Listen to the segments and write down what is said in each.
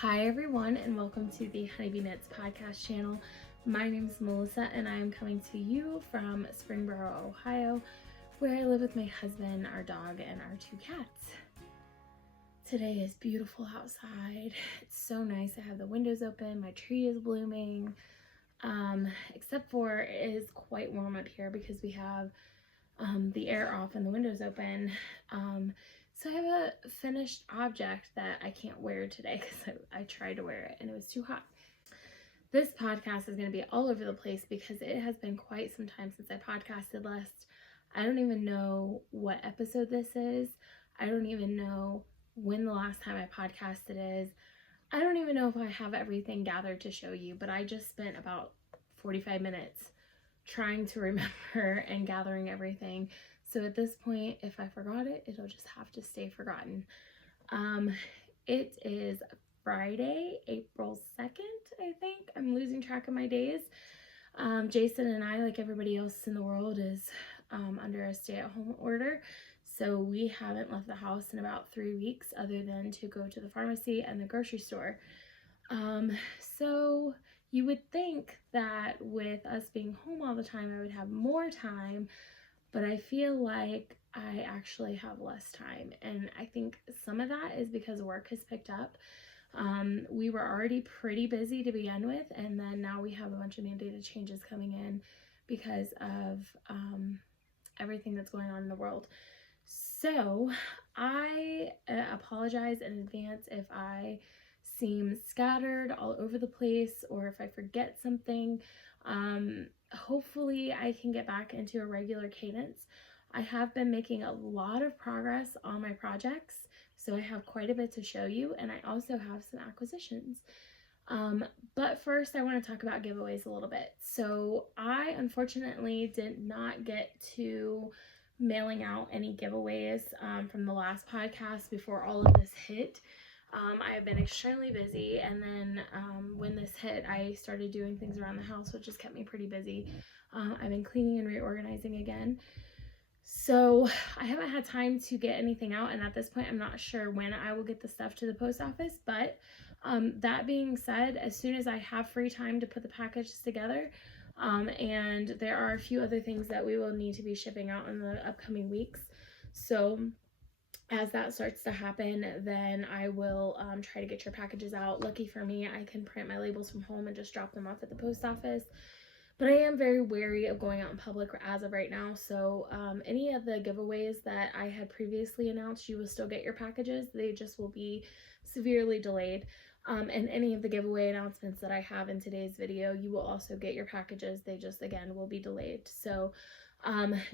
Hi everyone, and welcome to the Honeybee Knits podcast channel. My name is Melissa and I am coming to you from Springboro, Ohio, where I live with my husband, our dog, and our 2 cats. Today is beautiful outside. It's so nice. I have the windows open, my tree is blooming, except for it is quite warm up here because we have the air off and the windows open. So I have a finished object that I can't wear today because I tried to wear it and it was too hot. This podcast is going to be all over the place because it has been quite some time since I podcasted last. I don't even know what episode this is. I don't even know when the last time I podcasted is. I don't even know if I have everything gathered to show you, but I just spent about 45 minutes trying to remember and gathering everything. So at this point, if I forgot it, it'll just have to stay forgotten. It is Friday, April 2nd, I think. I'm losing track of my days. Jason and I, like everybody else in the world, is under a stay-at-home order. So we haven't left the house in about 3 weeks other than to go to the pharmacy and the grocery store. So you would think that with us being home all the time, I would have more time, but I feel like I actually have less time. And I think some of that is because work has picked up. We were already pretty busy to begin with, and then now we have a bunch of mandated changes coming in because of everything that's going on in the world. So I apologize in advance if I seem scattered all over the place or if I forget something. Hopefully I can get back into a regular cadence. I have been making a lot of progress on my projects, so I have quite a bit to show you, and I also have some acquisitions. But first I want to talk about giveaways a little bit. So I unfortunately did not get to mailing out any giveaways from the last podcast before all of this hit. I have been extremely busy, and then when this hit, I started doing things around the house, which has kept me pretty busy. I've been cleaning and reorganizing again. So I haven't had time to get anything out, and at this point I'm not sure when I will get the stuff to the post office, but that being said, as soon as I have free time to put the packages together, and there are a few other things that we will need to be shipping out in the upcoming weeks. So as that starts to happen, then I will try to get your packages out. Lucky for me, I can print my labels from home and just drop them off at the post office. But I am very wary of going out in public as of right now. So any of the giveaways that I had previously announced, you will still get your packages. They just will be severely delayed. And any of the giveaway announcements that I have in today's video, you will also get your packages. They just, again, will be delayed. So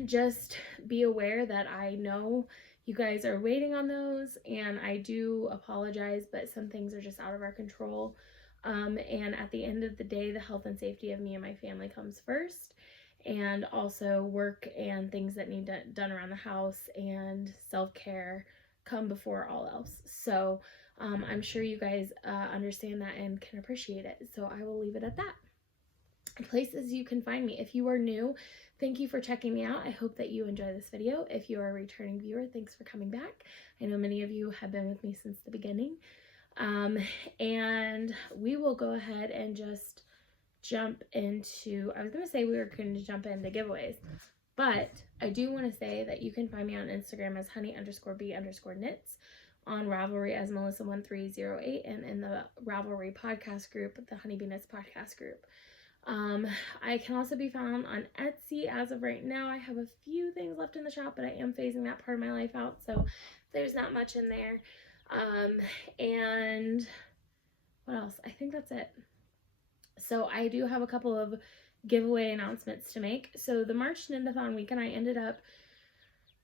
just be aware that I know you guys are waiting on those, and I do apologize, but some things are just out of our control. And at the end of the day, the health and safety of me and my family comes first, and also work and things that need done around the house and self-care come before all else. So I'm sure you guys understand that and can appreciate it. So I will leave it at that. Places you can find me. If you are new, thank you for checking me out. I hope that you enjoy this video. If you are a returning viewer, thanks for coming back. I know many of you have been with me since the beginning. And we will go ahead and just jump into, I was going to say we were going to jump into giveaways, but I do want to say that you can find me on Instagram as honey_bee_knits, on Ravelry as Melissa1308, and in the Ravelry podcast group, the Honeybee Knits podcast group. I can also be found on Etsy as of right now. I have a few things left in the shop, but I am phasing that part of my life out, so there's not much in there. And what else? I think that's it. So I do have a couple of giveaway announcements to make. So the March Knit-a-thon weekend, I ended up,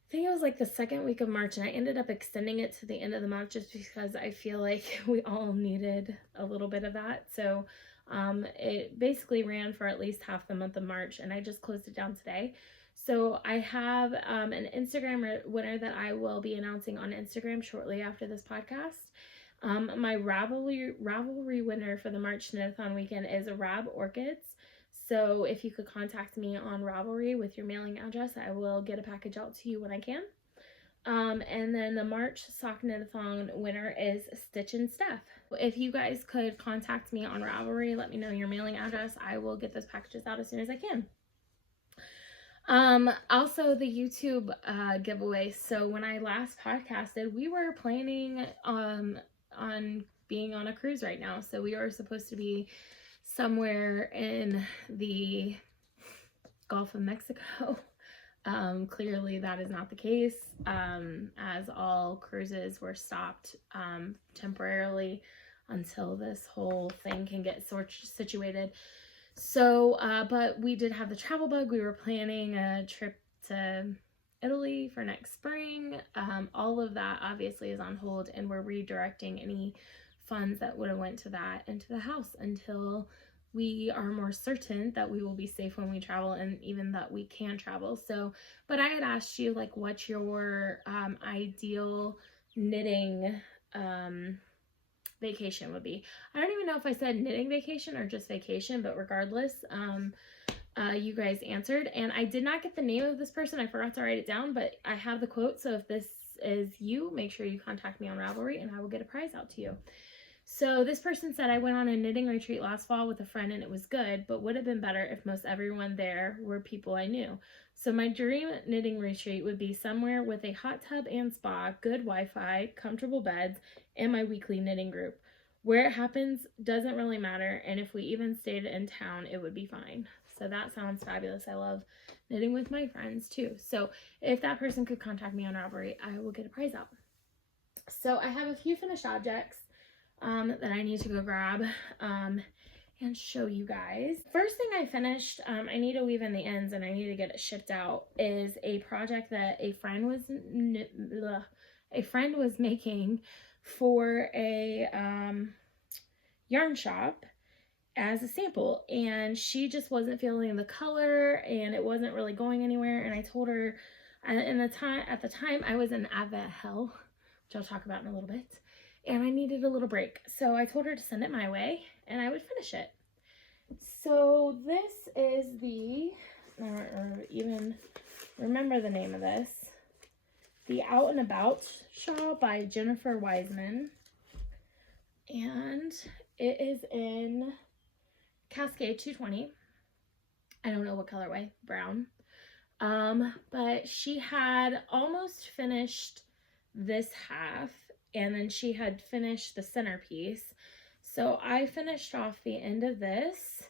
I think it was like the second week of March, and I ended up extending it to the end of the month just because I feel like we all needed a little bit of that. So it basically ran for at least half the month of March, and I just closed it down today. So I have an Instagram winner that I will be announcing on Instagram shortly after this podcast. My Ravelry winner for the March Knit-a-thon weekend is Rab Orchids. So if you could contact me on Ravelry with your mailing address, I will get a package out to you when I can. And then the March sock knit-a-thon winner is Stitch and Steph. If you guys could contact me on Ravelry, let me know your mailing address. I will get those packages out as soon as I can. Also the YouTube giveaway. So when I last podcasted, we were planning on being on a cruise right now. So we are supposed to be somewhere in the Gulf of Mexico. Clearly that is not the case, as all cruises were stopped temporarily until this whole thing can get situated. So, but we did have the travel bug. We were planning a trip to Italy for next spring. All of that obviously is on hold, and we're redirecting any funds that would have went to that into the house until we are more certain that we will be safe when we travel, and even that we can travel. So, but I had asked you, like, what's your ideal knitting vacation would be. I don't even know if I said knitting vacation or just vacation, but regardless, you guys answered, and I did not get the name of this person. I forgot to write it down, but I have the quote. So if this is you, make sure you contact me on Ravelry and I will get a prize out to you. So this person said, I went on a knitting retreat last fall with a friend and it was good, but would have been better if most everyone there were people I knew. So my dream knitting retreat would be somewhere with a hot tub and spa, good Wi-Fi, comfortable beds, and my weekly knitting group. Where it happens doesn't really matter, and if we even stayed in town, it would be fine. So that sounds fabulous. I love knitting with my friends too. So if that person could contact me on Ravelry, I will get a prize out. So I have a few finished objects that I need to go grab and show you guys. First thing I finished, I need to weave in the ends and I need to get it shipped out, is a project that a friend was making for a yarn shop as a sample, and she just wasn't feeling the color and it wasn't really going anywhere. And I told her at the time I was in Advent hell, which I'll talk about in a little bit, and I needed a little break. So I told her to send it my way and I would finish it. So this is I don't even remember the name of this, the Out and About shawl by Jennifer Wiseman. And it is in Cascade 220. I don't know what colorway, brown. But she had almost finished this half, and then she had finished the centerpiece. So I finished off the end of this,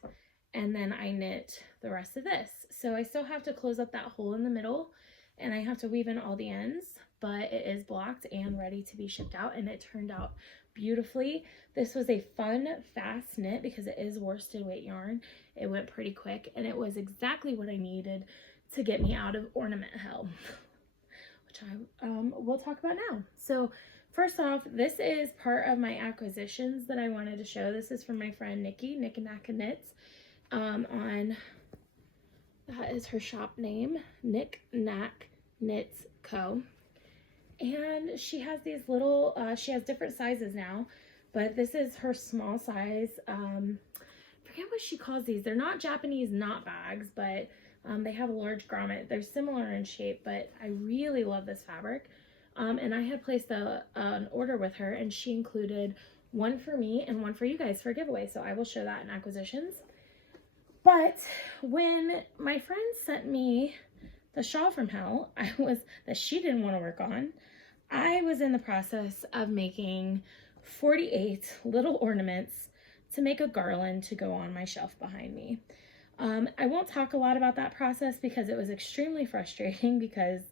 and then I knit the rest of this. So I still have to close up that hole in the middle, and I have to weave in all the ends, but it is blocked and ready to be shipped out, and it turned out beautifully. This was a fun, fast knit because it is worsted weight yarn. It went pretty quick, and it was exactly what I needed to get me out of ornament hell, which I will talk about now. So first off, this is part of my acquisitions that I wanted to show. This is from my friend Nikki, Nick and Knack Knits. That is her shop name, Nick Knack Knits Co. And she has these little, she has different sizes now, but this is her small size. Forget what she calls these. They're not Japanese knot bags, but they have a large grommet. They're similar in shape, but I really love this fabric. And I had placed an order with her, and she included one for me and one for you guys for a giveaway. So I will show that in acquisitions. But when my friend sent me the shawl from hell, that she didn't want to work on, I was in the process of making 48 little ornaments to make a garland to go on my shelf behind me. I won't talk a lot about that process because it was extremely frustrating because,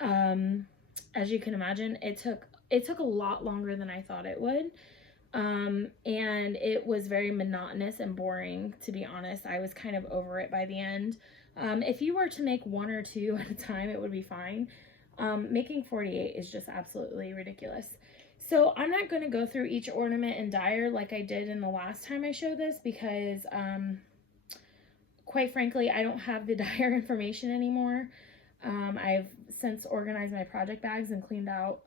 as you can imagine, it took a lot longer than I thought it would. And it was very monotonous and boring, to be honest. I was kind of over it by the end. If you were to make one or two at a time, it would be fine. Making 48 is just absolutely ridiculous. So I'm not going to go through each ornament and dyer like I did in the last time I showed this because, quite frankly, I don't have the dyer information anymore. I've since organized my project bags and cleaned out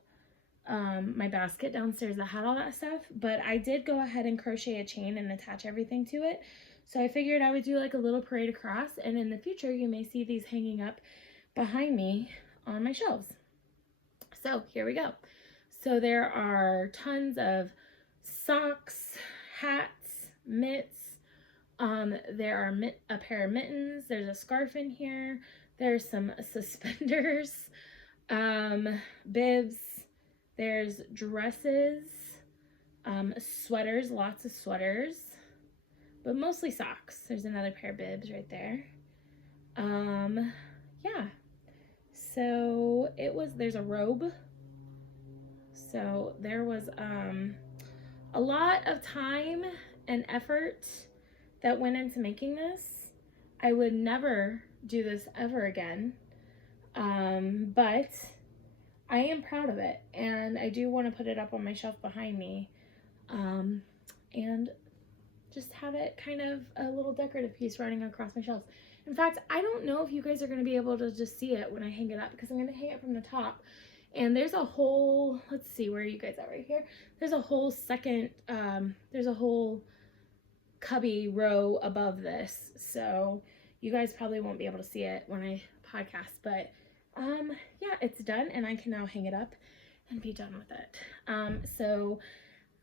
my basket downstairs that had all that stuff, but I did go ahead and crochet a chain and attach everything to it. So I figured I would do like a little parade across, and in the future you may see these hanging up behind me on my shelves. So here we go. So there are tons of socks, hats, mitts. There are a pair of mittens. There's a scarf in here. There's some suspenders, bibs. There's dresses, sweaters, lots of sweaters, but mostly socks. There's another pair of bibs right there. Yeah. So there's a robe. So there was a lot of time and effort that went into making this. I would never do this ever again, but I am proud of it, and I do want to put it up on my shelf behind me, and just have it kind of a little decorative piece running across my shelves. In fact, I don't know if you guys are going to be able to just see it when I hang it up, because I'm going to hang it from the top. And there's a whole, let's see, where are you guys at right here? There's a whole second, there's a whole cubby row above this. So you guys probably won't be able to see it when I podcast, but yeah, it's done, and I can now hang it up and be done with it. So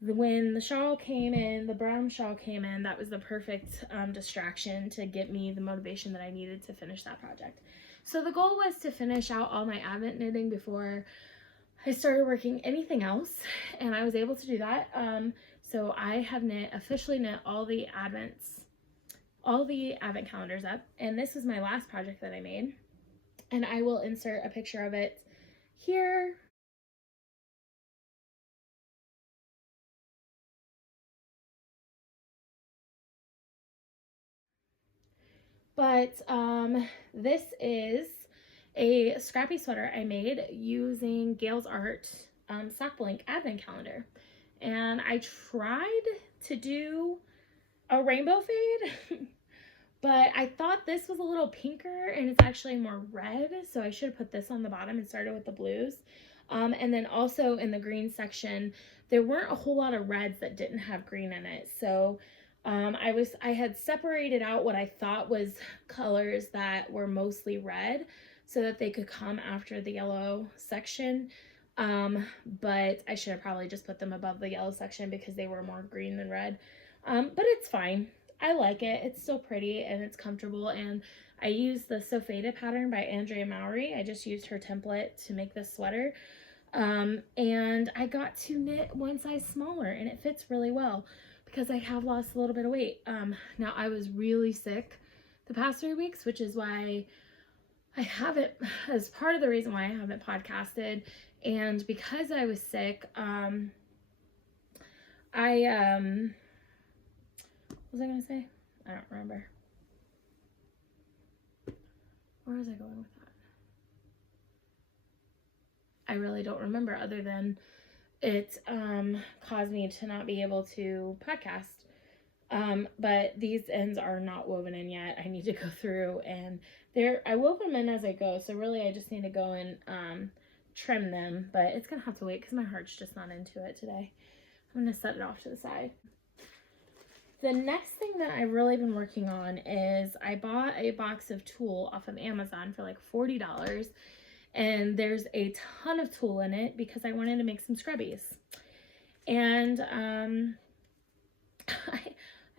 when the shawl came in, the brown shawl came in, that was the perfect distraction to get me the motivation that I needed to finish that project. So the goal was to finish out all my advent knitting before I started working anything else, and I was able to do that. So I have officially knit all the advent calendars up, and this is my last project that I made, and I will insert a picture of it here. But this is a scrappy sweater I made using Gail's Art Sock Blank advent calendar. And I tried to do a rainbow fade, but I thought this was a little pinker and it's actually more red. So I should have put this on the bottom and started with the blues. And then also in the green section, there weren't a whole lot of reds that didn't have green in it. So I had separated out what I thought was colors that were mostly red so that they could come after the yellow section. But I should have probably just put them above the yellow section because they were more green than red. But it's fine. I like it. It's still pretty and it's comfortable. And I used the So Faded pattern by Andrea Mowry. I just used her template to make this sweater. And I got to knit one size smaller, and it fits really well because I have lost a little bit of weight. Now I was really sick the past 3 weeks, which is why I haven't, as part of the reason why I haven't podcasted. And because I was sick, what was I going to say? I don't remember. Where was I going with that? I really don't remember, other than it caused me to not be able to podcast. But these ends are not woven in yet. I need to go through, and I wove them in as I go. So really I just need to go and trim them, but it's going to have to wait because my heart's just not into it today. I'm going to set it off to the side. The next thing that I've really been working on is I bought a box of tulle off of Amazon for like $40. And there's a ton of tulle in it because I wanted to make some scrubbies. And I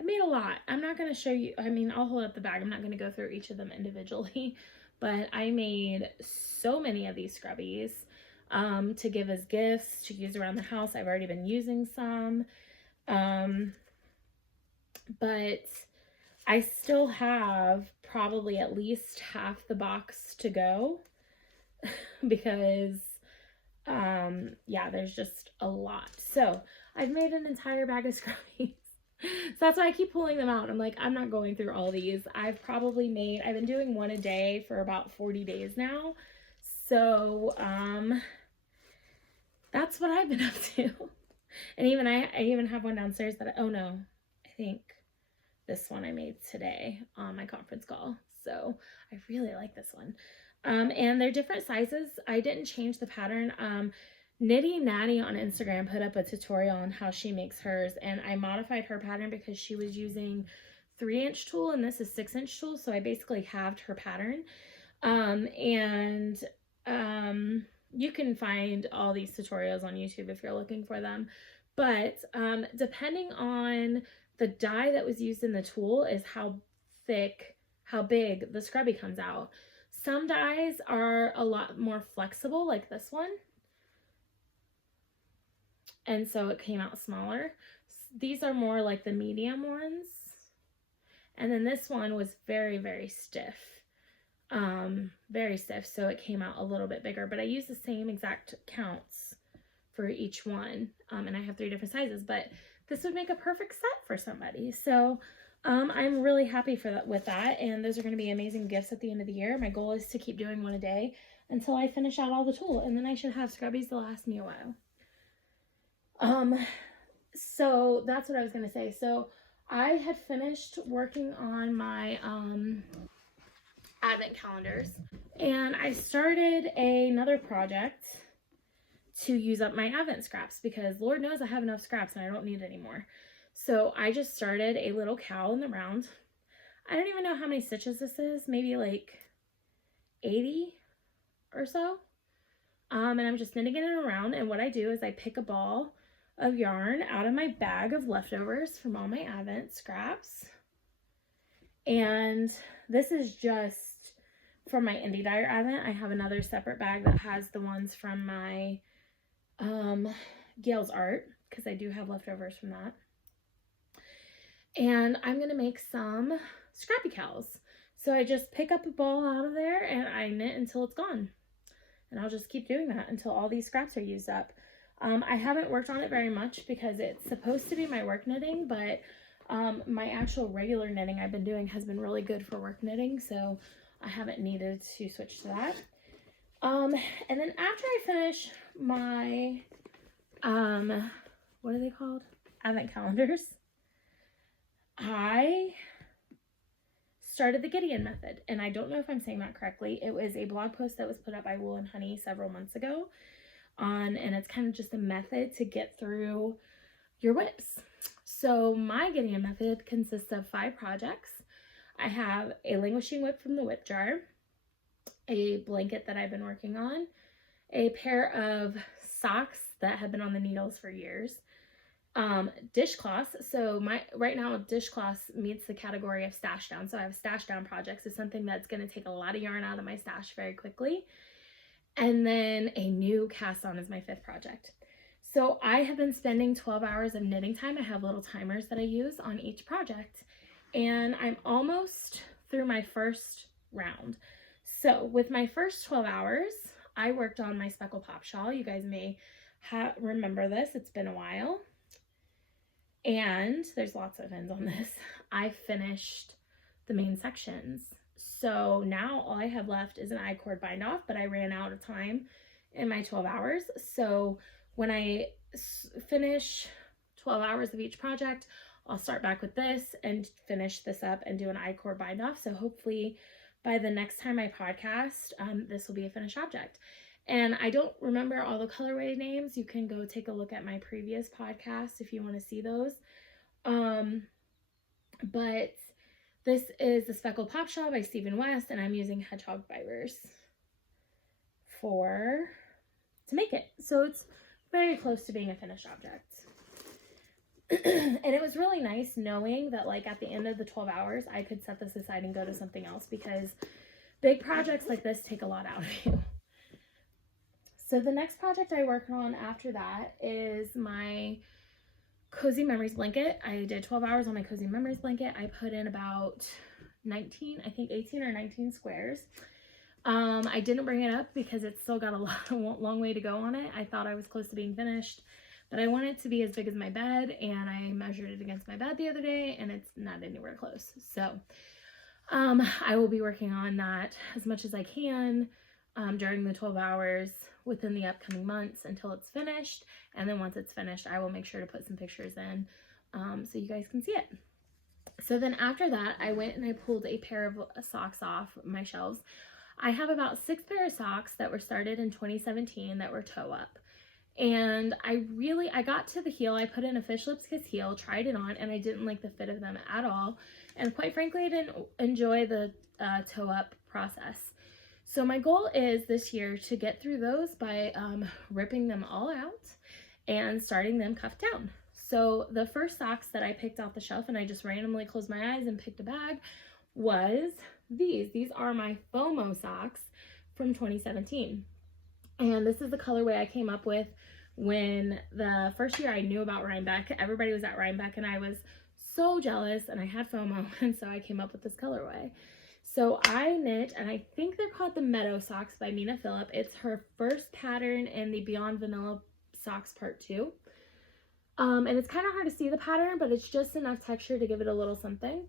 made a lot. I'm not going to show you. I mean, I'll hold up the bag. I'm not going to go through each of them individually. But I made so many of these scrubbies to give as gifts, to use around the house. I've already been using some. But I still have probably at least half the box to go. Because yeah, there's just a lot. So I've made an entire bag of scrubbies. So that's why I keep pulling them out. I'm like, I'm not going through all these. I've been doing one a day for about 40 days now. So that's what I've been up to. And even I even have one downstairs that I think this one I made today on my conference call. So I really like this one. And they're different sizes. I didn't change the pattern. Nitty Natty on Instagram put up a tutorial on how she makes hers, and I modified her pattern because she was using 3-inch tulle and this is 6-inch tulle. So I basically halved her pattern. you can find all these tutorials on YouTube if you're looking for them. But depending on the dye that was used in the tool is how big the scrubby comes out. Some dyes are a lot more flexible, like this one. And so it came out smaller. These are more like the medium ones. And then this one was very, very stiff. Very stiff, so it came out a little bit bigger. But I used the same exact counts for each one. And I have 3 different sizes. But this would make a perfect set for somebody. So I'm really happy with that, and those are going to be amazing gifts at the end of the year. My goal is to keep doing one a day until I finish out all the tulle, and then I should have scrubbies to last me a while. So that's what I was going to say. So I had finished working on my advent calendars, and I started another project to use up my advent scraps because Lord knows I have enough scraps and I don't need any more. So I just started a little cowl in the round. I don't even know how many stitches this is, maybe like 80 or so. And I'm just knitting it around, and what I do is I pick a ball of yarn out of my bag of leftovers from all my advent scraps. And this is just from my Indie Dyer Advent. I have another separate bag that has the ones from my Gail's Art, because I do have leftovers from that. And I'm going to make some scrappy cowls. So I just pick up a ball out of there and I knit until it's gone. And I'll just keep doing that until all these scraps are used up. I haven't worked on it very much because it's supposed to be my work knitting, but my actual regular knitting I've been doing has been really good for work knitting, so I haven't needed to switch to that. And then after I finish my, what are they called? Advent calendars. I started the Gideon method, and I don't know if I'm saying that correctly. It was a blog post that was put up by Wool and Honey several months ago and it's kind of just a method to get through your whips. So my Gideon method consists of 5 projects. I have a languishing whip from the whip jar, a blanket that I've been working on, a pair of socks that have been on the needles for years, dishcloths. So right now dishcloths meets the category of stash down. So I have stash down projects. It's something that's going to take a lot of yarn out of my stash very quickly. And then a new cast on is my 5th project. So I have been spending 12 hours of knitting time. I have little timers that I use on each project, and I'm almost through my first round. So with my first 12 hours, I worked on my speckle pop shawl. You guys may remember this. It's been a while. And there's lots of ends on this. I finished the main sections. So now all I have left is an I-cord bind off, but I ran out of time in my 12 hours. So when I finish 12 hours of each project, I'll start back with this and finish this up and do an I-cord bind off. So hopefully by the next time I podcast, this will be a finished object. And I don't remember all the colorway names. You can go take a look at my previous podcast if you want to see those. But this is the Speckle Pop Shawl by Stephen West, and I'm using hedgehog fibers to make it. So it's very close to being a finished object. And it was really nice knowing that, like, at the end of the 12 hours, I could set this aside and go to something else, because big projects like this take a lot out of you. So the next project I work on after that is my Cozy Memories blanket. I did 12 hours on my Cozy Memories blanket. I put in about 18 or 19 squares. I didn't bring it up because it's still got a long way to go on it. I thought I was close to being finished, but I want it to be as big as my bed, and I measured it against my bed the other day, and it's not anywhere close. So I will be working on that as much as I can during the 12 hours within the upcoming months until it's finished. And then once it's finished, I will make sure to put some pictures in so you guys can see it. So then after that, I went and I pulled a pair of socks off my shelves. I have about 6 pairs of socks that were started in 2017 that were toe up. And I got to the heel. I put in a Fish Lips Kiss heel, tried it on, and I didn't like the fit of them at all. And quite frankly, I didn't enjoy the toe up process. So my goal is this year to get through those by ripping them all out and starting them cuffed down. So the first socks that I picked off the shelf, and I just randomly closed my eyes and picked a bag, was these. These are my FOMO socks from 2017. And this is the colorway I came up with when the first year I knew about Rhinebeck. Everybody was at Rhinebeck and I was so jealous and I had FOMO, and so I came up with this colorway. So I knit, and I think they're called the Meadow Socks by Mina Phillip. It's her first pattern in the Beyond Vanilla Socks Part 2. And it's kind of hard to see the pattern, but it's just enough texture to give it a little something.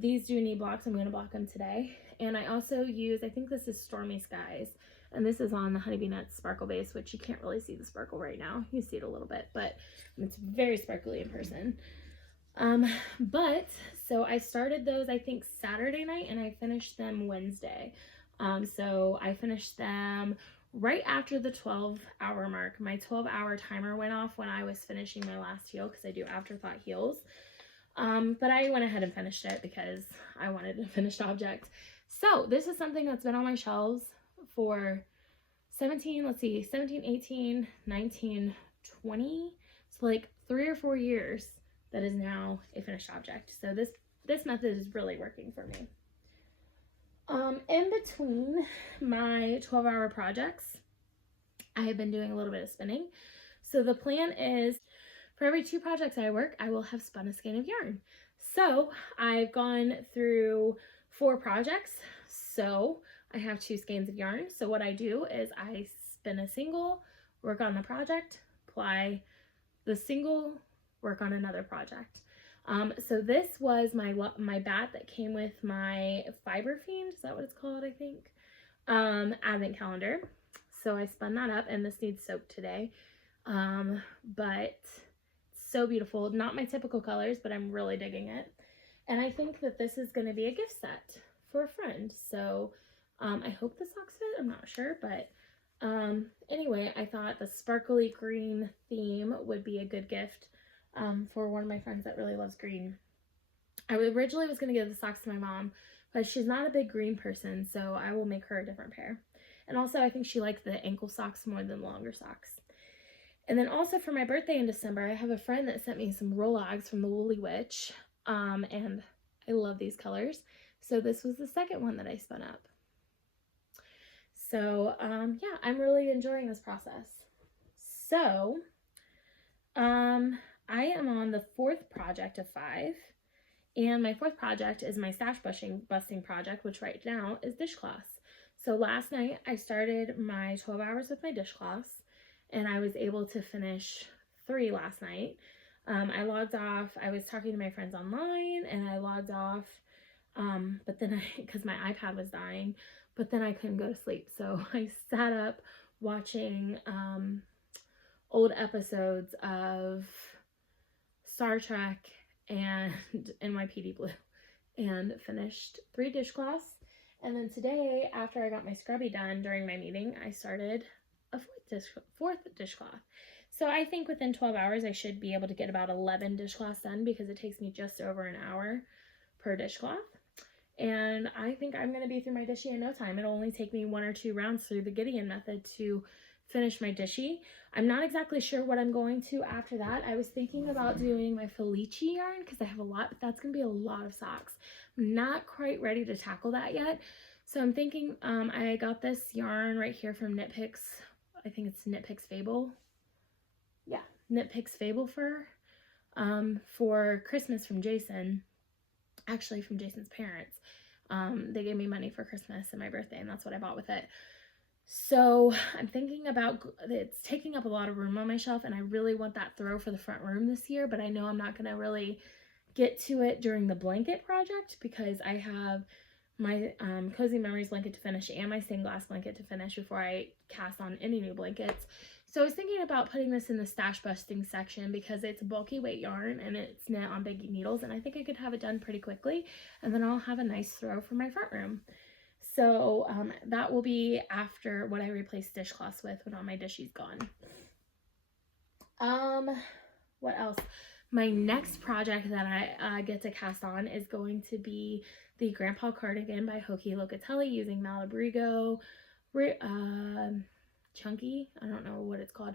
These do need blocks. I'm going to block them today. And I also use, I think this is Stormy Skies, and this is on the Honeybee Nuts Sparkle Base, which you can't really see the sparkle right now. You see it a little bit, but it's very sparkly in person. So I started those, I think, Saturday night, and I finished them Wednesday. So I finished them right after the 12-hour mark. My 12-hour timer went off when I was finishing my last heel, because I do afterthought heels. But I went ahead and finished it because I wanted a finished object. So this is something that's been on my shelves for 17, 18, 19, 20. So like 3 or 4 years that is now a finished object. So this method is really working for me. In between my 12-hour projects, I have been doing a little bit of spinning. So the plan is for every 2 projects I work, I will have spun a skein of yarn. So I've gone through 4 projects. So I have 2 skeins of yarn. So what I do is I spin a single, work on the project, ply the single, work on another project. So this was my bat that came with my Fiber Fiend, is that what it's called, I think? Advent calendar. So I spun that up, and this needs soap today. But it's so beautiful. Not my typical colors, but I'm really digging it. And I think that this is going to be a gift set for a friend. So I hope the socks fit. I'm not sure, but anyway, I thought the sparkly green theme would be a good gift for one of my friends that really loves green. I originally was going to give the socks to my mom, but she's not a big green person, so I will make her a different pair. And also, I think she liked the ankle socks more than the longer socks. And then also for my birthday in December, I have a friend that sent me some Rolags from the Woolly Witch, and I love these colors. So this was the second one that I spun up. So yeah, I'm really enjoying this process. So I am on the 4th project of 5, and my 4th project is my stash busting project, which right now is dishcloths. So last night I started my 12 hours with my dishcloths, and I was able to finish 3 last night. I logged off. I was talking to my friends online, and I logged off, but then because my iPad was dying, but then I couldn't go to sleep. So I sat up watching old episodes of Star Trek and NYPD Blue, and finished 3 dishcloths. And then today, after I got my scrubby done during my meeting, I started a 4th dishcloth. So I think within 12 hours, I should be able to get about 11 dishcloths done, because it takes me just over an hour per dishcloth. And I think I'm going to be through my dishy in no time. It'll only take me 1 or 2 rounds through the Gideon method to finish my dishy. I'm not exactly sure what I'm going to after that. I was thinking about doing my Felice yarn, because I have a lot, but that's going to be a lot of socks. I'm not quite ready to tackle that yet. So I'm thinking, I got this yarn right here from Knit Picks. I think it's Knit Picks Fable. Yeah, Knit Picks Fable Fur for Christmas from Jason. Actually, from Jason's parents. They gave me money for Christmas and my birthday, and that's what I bought with it. So I'm thinking about, it's taking up a lot of room on my shelf, and I really want that throw for the front room this year, but I know I'm not going to really get to it during the blanket project, because I have my Cozy Memories blanket to finish and my stained glass blanket to finish before I cast on any new blankets. So I was thinking about putting this in the stash busting section, because it's a bulky weight yarn and it's knit on big needles, and I think I could have it done pretty quickly, and then I'll have a nice throw for my front room. So that will be after what I replace dishcloths with when all my dishy's gone. What else? My next project that I get to cast on is going to be the Grandpa Cardigan by Hoki Locatelli using Malabrigo, Chunky, I don't know what it's called,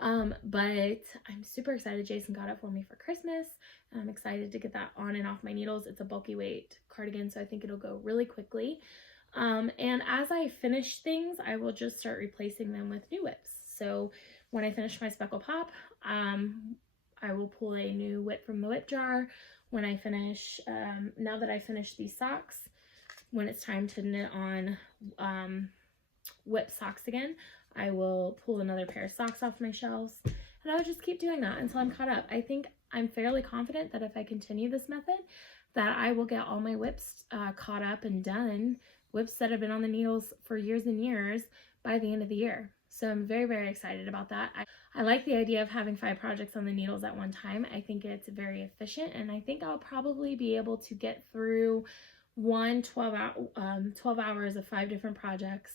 but I'm super excited. Jason got it for me for Christmas, and I'm excited to get that on and off my needles. It's a bulky weight cardigan, so I think it'll go really quickly. And as I finish things, I will just start replacing them with new whips. So when I finish my speckle pop, I will pull a new whip from the whip jar. When I finish, now that I finished these socks, when it's time to knit on whip socks again, I will pull another pair of socks off my shelves, and I will just keep doing that until I'm caught up. I think I'm fairly confident that if I continue this method, that I will get all my whips caught up and done, whips that have been on the needles for years and years, by the end of the year. So I'm very, very excited about that. I like the idea of having 5 projects on the needles at one time. I think it's very efficient, and I think I'll probably be able to get through 12 hours of 5 different projects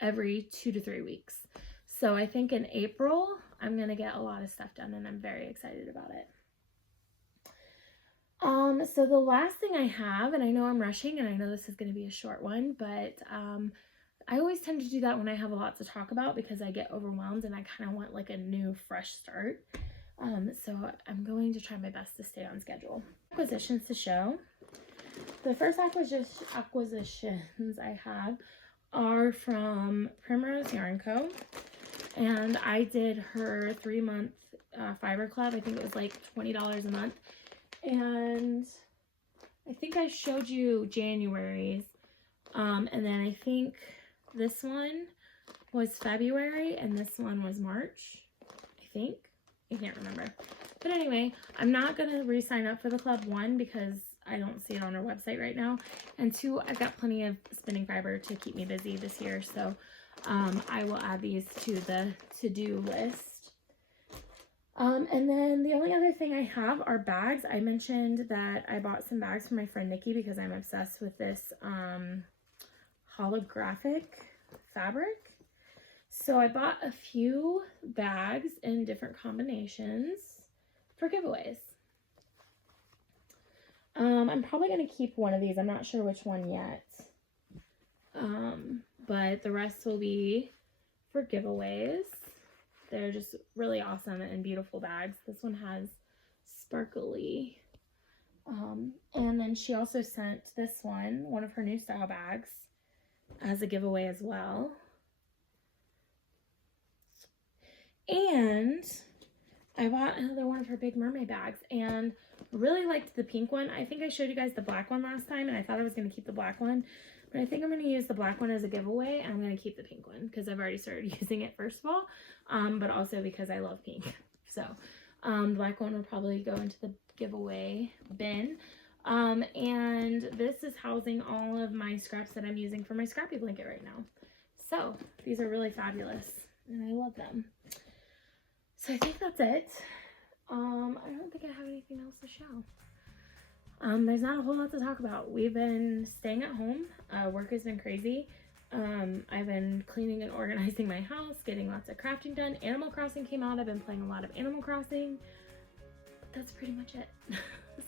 every 2 to 3 weeks. So I think in April, I'm going to get a lot of stuff done, and I'm very excited about it. So the last thing I have, and I know I'm rushing, and I know this is going to be a short one, but I always tend to do that when I have a lot to talk about because I get overwhelmed and I kind of want like a new fresh start. So I'm going to try my best to stay on schedule. Acquisitions to show. The first acquisitions I have are from Primrose Yarn Co. And I did her 3-month fiber club. I think it was like $20 a month. And I think I showed you January's. And then I think this one was February and this one was March, I think. I can't remember. But anyway, I'm not going to re-sign up for the club, 1, because I don't see it on our website right now, and 2, I've got plenty of spinning fiber to keep me busy this year, so I will add these to the to-do list. And then the only other thing I have are bags. I mentioned that I bought some bags for my friend Nikki because I'm obsessed with this holographic fabric. So I bought a few bags in different combinations for giveaways. I'm probably going to keep one of these. I'm not sure which one yet. But the rest will be for giveaways. They're just really awesome and beautiful bags. This one has sparkly. And then she also sent this one of her new style bags, as a giveaway as well. And I bought another one of her big mermaid bags and really liked the pink one. I think I showed you guys the black one last time, and I thought I was going to keep the black one, but I think I'm going to use the black one as a giveaway, and I'm going to keep the pink one because I've already started using it, first of all, but also because I love pink. So the black one will probably go into the giveaway bin. And this is housing all of my scraps that I'm using for my scrappy blanket right now. So these are really fabulous and I love them. So I think that's it. I don't think I have anything else to show. There's not a whole lot to talk about. We've been staying at home. Work has been crazy. I've been cleaning and organizing my house, getting lots of crafting done. Animal Crossing came out. I've been playing a lot of Animal Crossing. That's pretty much it.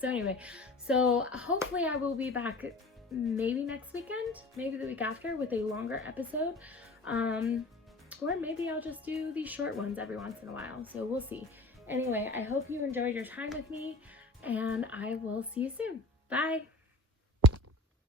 So anyway, so hopefully I will be back maybe next weekend, maybe the week after, with a longer episode. Or maybe I'll just do these short ones every once in a while. So we'll see. Anyway, I hope you enjoyed your time with me, and I will see you soon. Bye.